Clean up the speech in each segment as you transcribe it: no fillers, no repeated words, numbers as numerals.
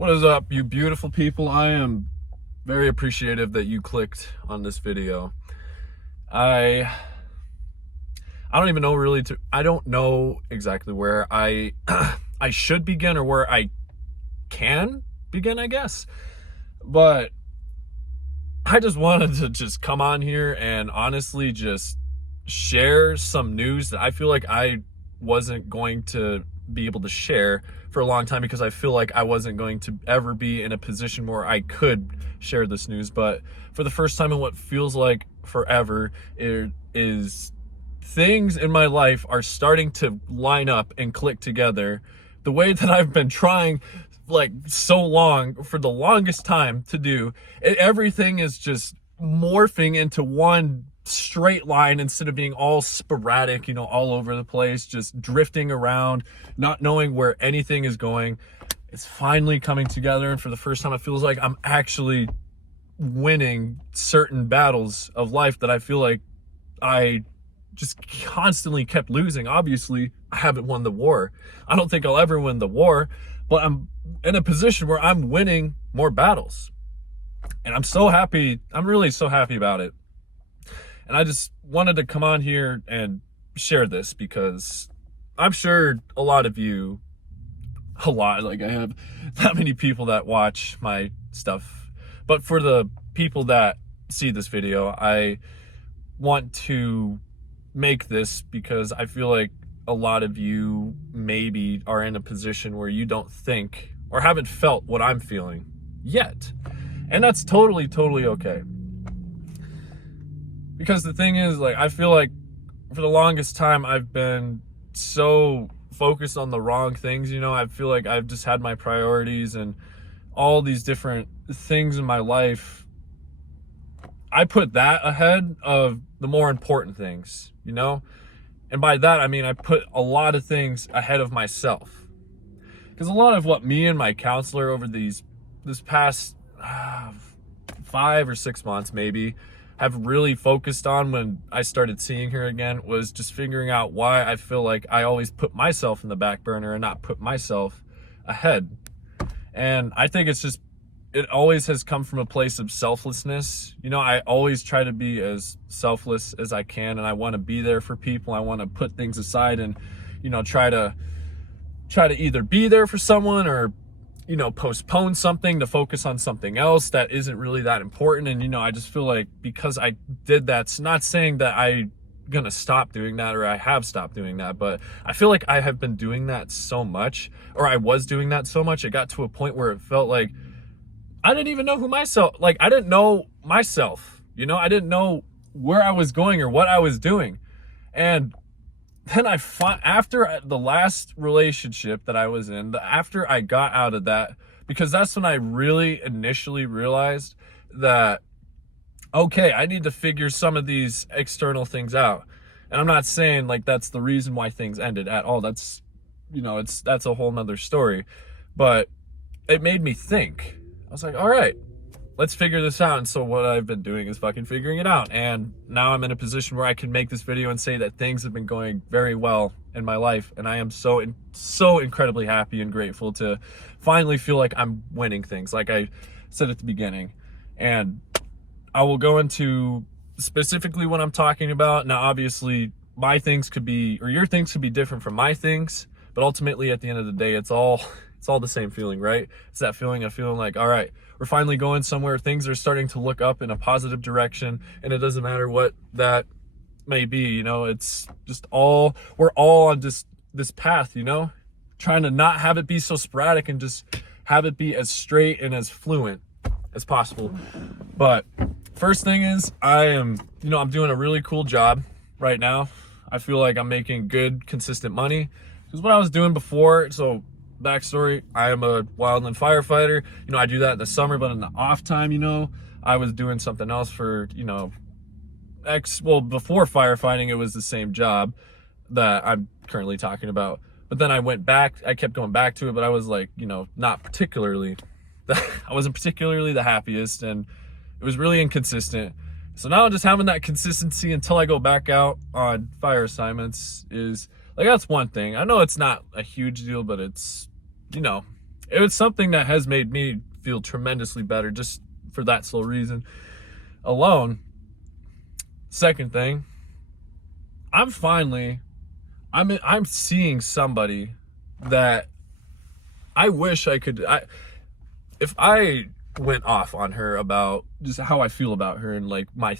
What is up, you beautiful people? I am very appreciative that you clicked on this video. I don't even know really I don't know exactly where I I should begin or where I can begin, I guess. But I just wanted to just come on here and honestly just share some news that I feel like I wasn't going to be able to share for a long time, because I feel like I wasn't going to ever be in a position where I could share this news. But for the first time in what feels like forever, it is things in my life are starting to line up and click together the way that I've been trying like so long for the longest time to do. Everything is just morphing into one straight line instead of being all sporadic, all over the place, just drifting around, not knowing where anything is going. It's finally coming together, and for the first time it feels like I'm actually winning certain battles of life that I feel like I just constantly kept losing. Obviously, I haven't won the war. I don't think I'll ever win the war, but I'm in a position where I'm winning more battles. And I'm so happy. I'm really so happy about it. And I just wanted to come on here and share this because I'm sure a lot of you, like I have that many people that watch my stuff. But for the people that see this video, I want to make this because I feel like a lot of you maybe are in a position where you don't think or haven't felt what I'm feeling yet. And that's totally okay. Because the thing is, like, I feel like for the longest time I've been so focused on the wrong things. I feel like I've just had my priorities and all these different things in my life. I put that ahead of the more important things, And by that, I mean, I put a lot of things ahead of myself. Because a lot of what me and my counselor over this past 5 or 6 months maybe have really focused on when I started seeing her again was just figuring out why I feel like I always put myself in the back burner and not put myself ahead. And I think it always has come from a place of selflessness. I always try to be as selfless as I can, and I want to be there for people. I want to put things aside and, try to either be there for someone or, postpone something to focus on something else that isn't really that important. And, I just feel like because I did that, it's not saying that I'm going to stop doing that or I have stopped doing that, but I feel like I have been doing that so much, or I was doing that so much. It got to a point where it felt like I didn't even know I didn't know myself, I didn't know where I was going or what I was doing. And then after the last relationship that I was in, after I got out of that, because that's when I really initially realized that, okay, I need to figure some of these external things out. And I'm not saying like that's the reason why things ended at all. That's, that's a whole nother story. But it made me think. I was like, all right, let's figure this out. And so what I've been doing is fucking figuring it out. And now I'm in a position where I can make this video and say that things have been going very well in my life. And I am so incredibly happy and grateful to finally feel like I'm winning things, like I said at the beginning. And I will go into specifically what I'm talking about. Now, obviously, my things could be, or your things could be different from my things. But ultimately, at the end of the day, it's all the same feeling, right? It's that feeling of feeling like, all right, we're finally going somewhere. Things are starting to look up in a positive direction, and it doesn't matter what that may be. It's just we're all on just this path, trying to not have it be so sporadic and just have it be as straight and as fluent as possible. But first thing is, I'm doing a really cool job right now. I feel like I'm making good, consistent money. Because what I was doing before, so backstory, I am a wildland firefighter. I do that in the summer, but in the off time, I was doing something else for, before firefighting, it was the same job that I'm currently talking about. But then I kept going back to it, but I was like, not particularly, I wasn't particularly the happiest, and it was really inconsistent. So now just having that consistency until I go back out on fire assignments is, like, that's one thing. I know it's not a huge deal, but it's, it was something that has made me feel tremendously better just for that sole reason alone. Second thing, I'm seeing somebody that I wish I could. If I went off on her about just how I feel about her and like my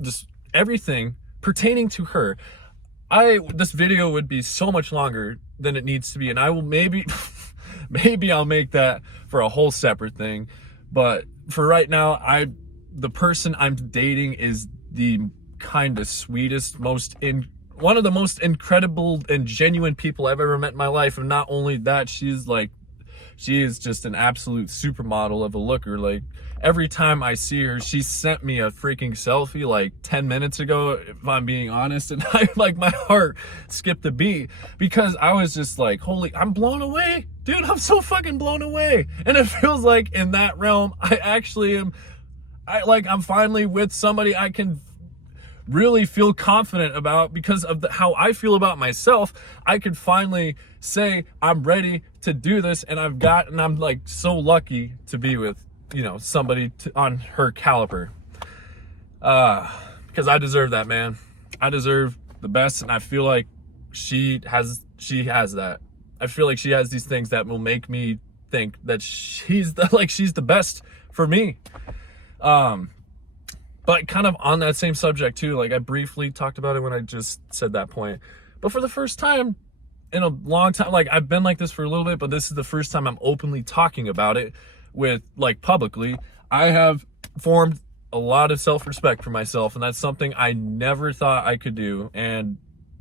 just everything pertaining to her, this video would be so much longer than it needs to be, and I will maybe maybe I'll make that for a whole separate thing. But for right now, the person I'm dating is the kindest, sweetest, one of the most incredible and genuine people I've ever met in my life. And not only that, she is just an absolute supermodel of a looker. Like, every time I see her, she sent me a freaking selfie like 10 minutes ago, if I'm being honest. And my heart skipped a beat because I was just like, I'm blown away. Dude, I'm so fucking blown away. And it feels like in that realm, I actually am, I'm finally with somebody I can really feel confident about because of how I feel about myself. I could finally say I'm ready to do this, and I'm like so lucky to be with, somebody on her caliber. Because I deserve that, man. I deserve the best, and I feel like she has that. I feel like she has these things that will make me think that she's the best for me. But kind of on that same subject too, like I briefly talked about it when I just said that point. But for the first time in a long time, like I've been like this for a little bit, but this is the first time I'm openly talking about it publicly. I have formed a lot of self-respect for myself, and that's something I never thought I could do. And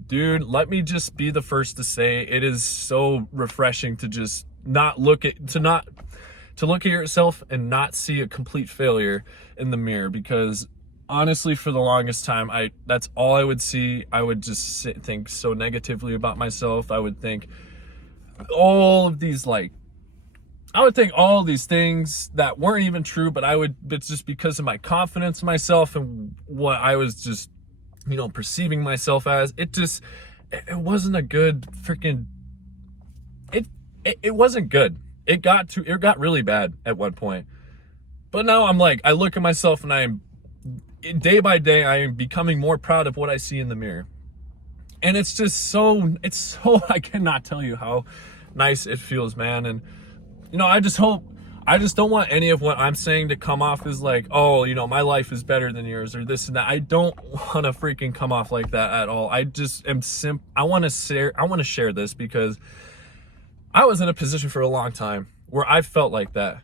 dude, let me just be the first to say it is so refreshing to just to look at yourself and not see a complete failure in the mirror. Because honestly, for the longest time, that's all I would see. I would just think so negatively about myself. I would think all these things that weren't even true, but it's just because of my confidence in myself and what I was just, perceiving myself as. It wasn't a good freaking, it wasn't good. It got really bad at one point. But now I'm like, I look at myself and day by day, I am becoming more proud of what I see in the mirror. And it's so, I cannot tell you how nice it feels, man. And, I just don't want any of what I'm saying to come off as like, oh, my life is better than yours or this and that. I don't want to freaking come off like that at all. I just am I want to share this because I was in a position for a long time where I felt like that,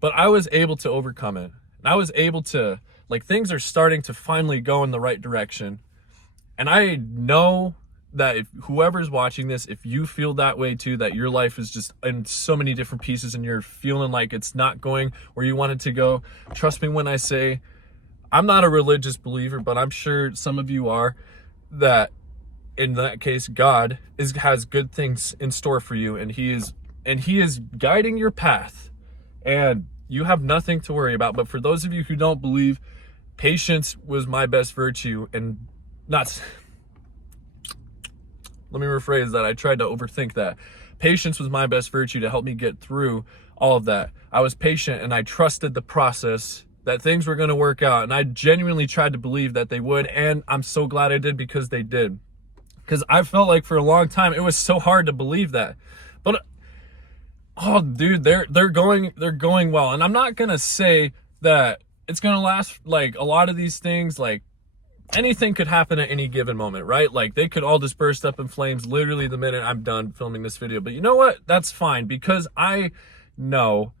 but I was able to overcome it. And I was able to, things are starting to finally go in the right direction. And I know that if whoever's watching this, if you feel that way too, that your life is just in so many different pieces and you're feeling like it's not going where you want it to go, trust me when I say, I'm not a religious believer, but I'm sure some of you are, that in that case, God has good things in store for you, and he is guiding your path, and you have nothing to worry about. But for those of you who don't believe, patience was my best virtue, and let me rephrase that. I tried to overthink that. Patience was my best virtue to help me get through all of that. I was patient and I trusted the process that things were going to work out, and I genuinely tried to believe that they would, and I'm so glad I did, because they did. Because I felt like for a long time it was so hard to believe that. But oh dude, they're going well. And I'm not gonna say that it's gonna last. Like, a lot of these things, like, anything could happen at any given moment, right? Like, they could all just burst up in flames literally the minute I'm done filming this video. But you know what? That's fine, because I know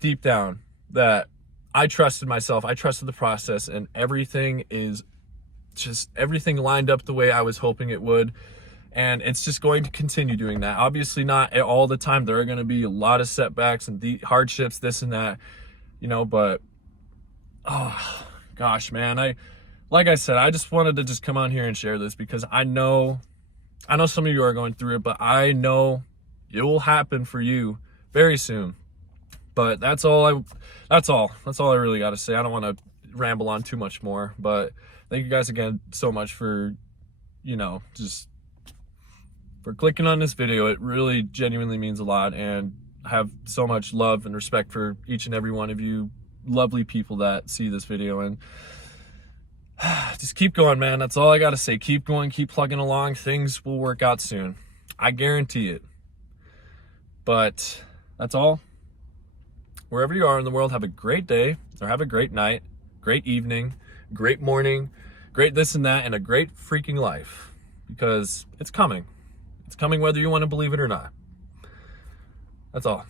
deep down that I trusted myself, I trusted the process, and everything lined up the way I was hoping it would. And it's just going to continue doing that. Obviously not all the time. There are going to be a lot of setbacks and hardships, this and that, but oh gosh, man, like I said, I just wanted to just come on here and share this, because I know some of you are going through it, but I know it will happen for you very soon. But that's all I really got to say. I don't want to ramble on too much more, but thank you guys again so much for, just for clicking on this video. It really genuinely means a lot. And have so much love and respect for each and every one of you lovely people that see this video, and just keep going, man. That's all I got to say. Keep going, keep plugging along. Things will work out soon. I guarantee it. But that's all. Wherever you are in the world, have a great day, or have a great night, great evening, great morning, great this and that, and a great freaking life. Because it's coming. It's coming whether you want to believe it or not. That's all.